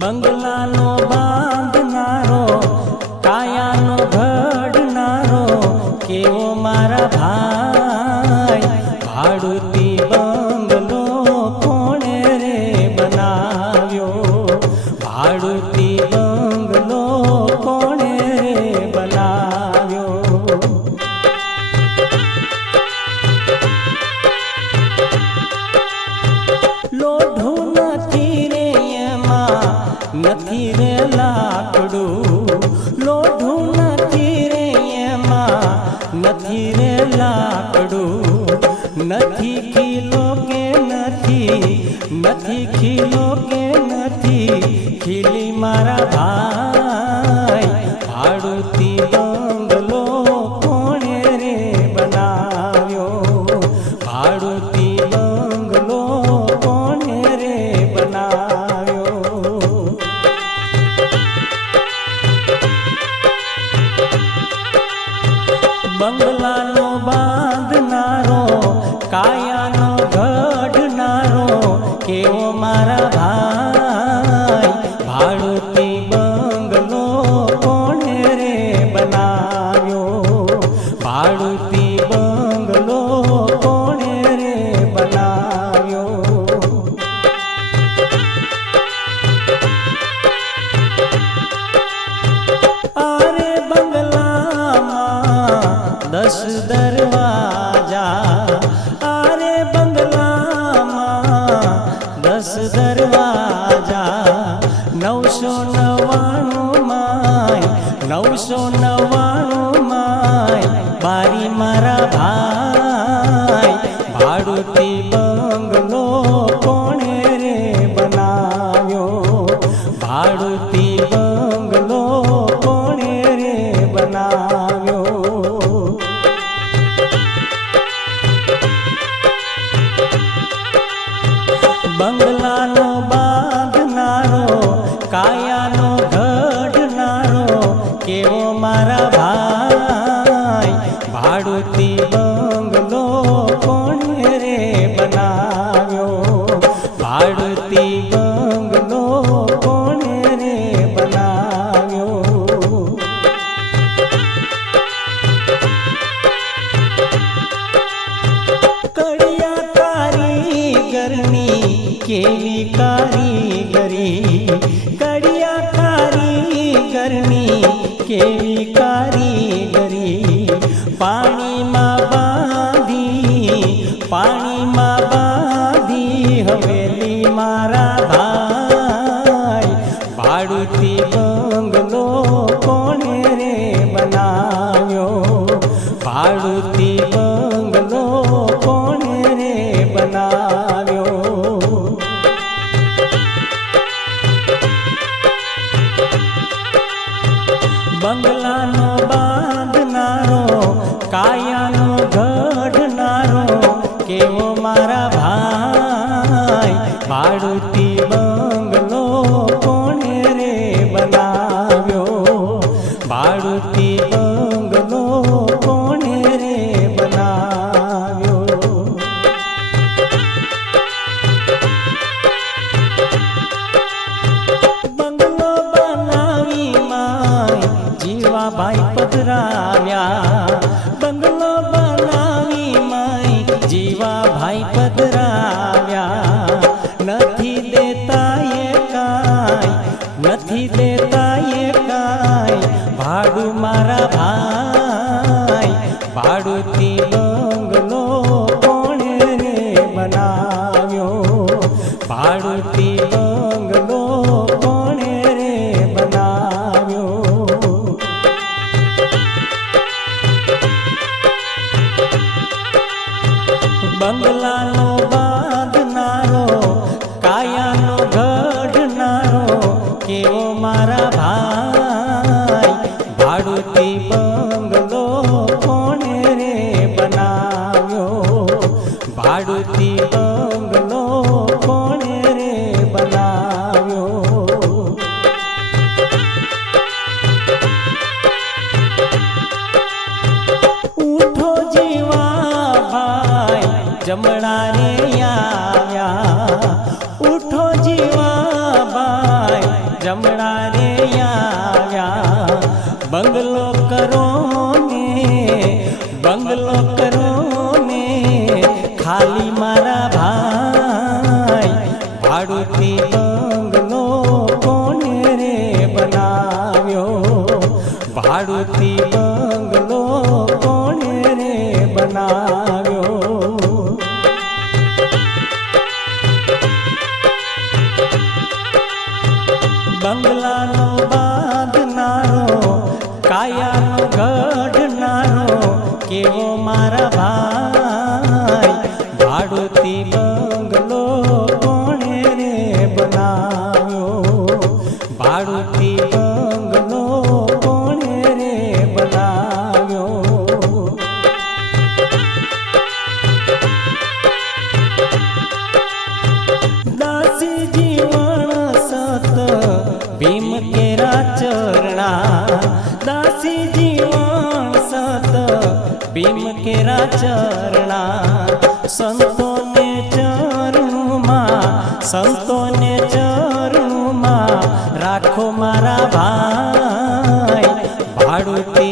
બંગલાનો બા કેવો મારા ભાઈ? ભાડુતી બંગલો કોણે રે બનાવ્યો? ભાડુતી બંગલો કોણે રે બનાવ્યો? અરે બંગલામાં દસ દરવાજા ઓગણીસો નવ્વાણું માં બારી મારા ભાઈ ભાડુતી બંગલો કોણે રે બનાવ્યો? ભાડુતી બંગલો કેવી કારીગરી ગળિયા કારીગરની કેવી કારીગરી પાણી બંગલાનો બાંધનારો કાયાનો ઘડનારો કેવો મારા ભાઈ પાડુતી ঝাড়ু মারা ভা બંગલો ઉઠો જીવા ભાઈ જમણા રે યા आड़ती ભીમ કેરા ચરણા સંતોને ચરુમાં સંતોને ચરુમાં રાખો મારા ભાઈ. ભાડુતી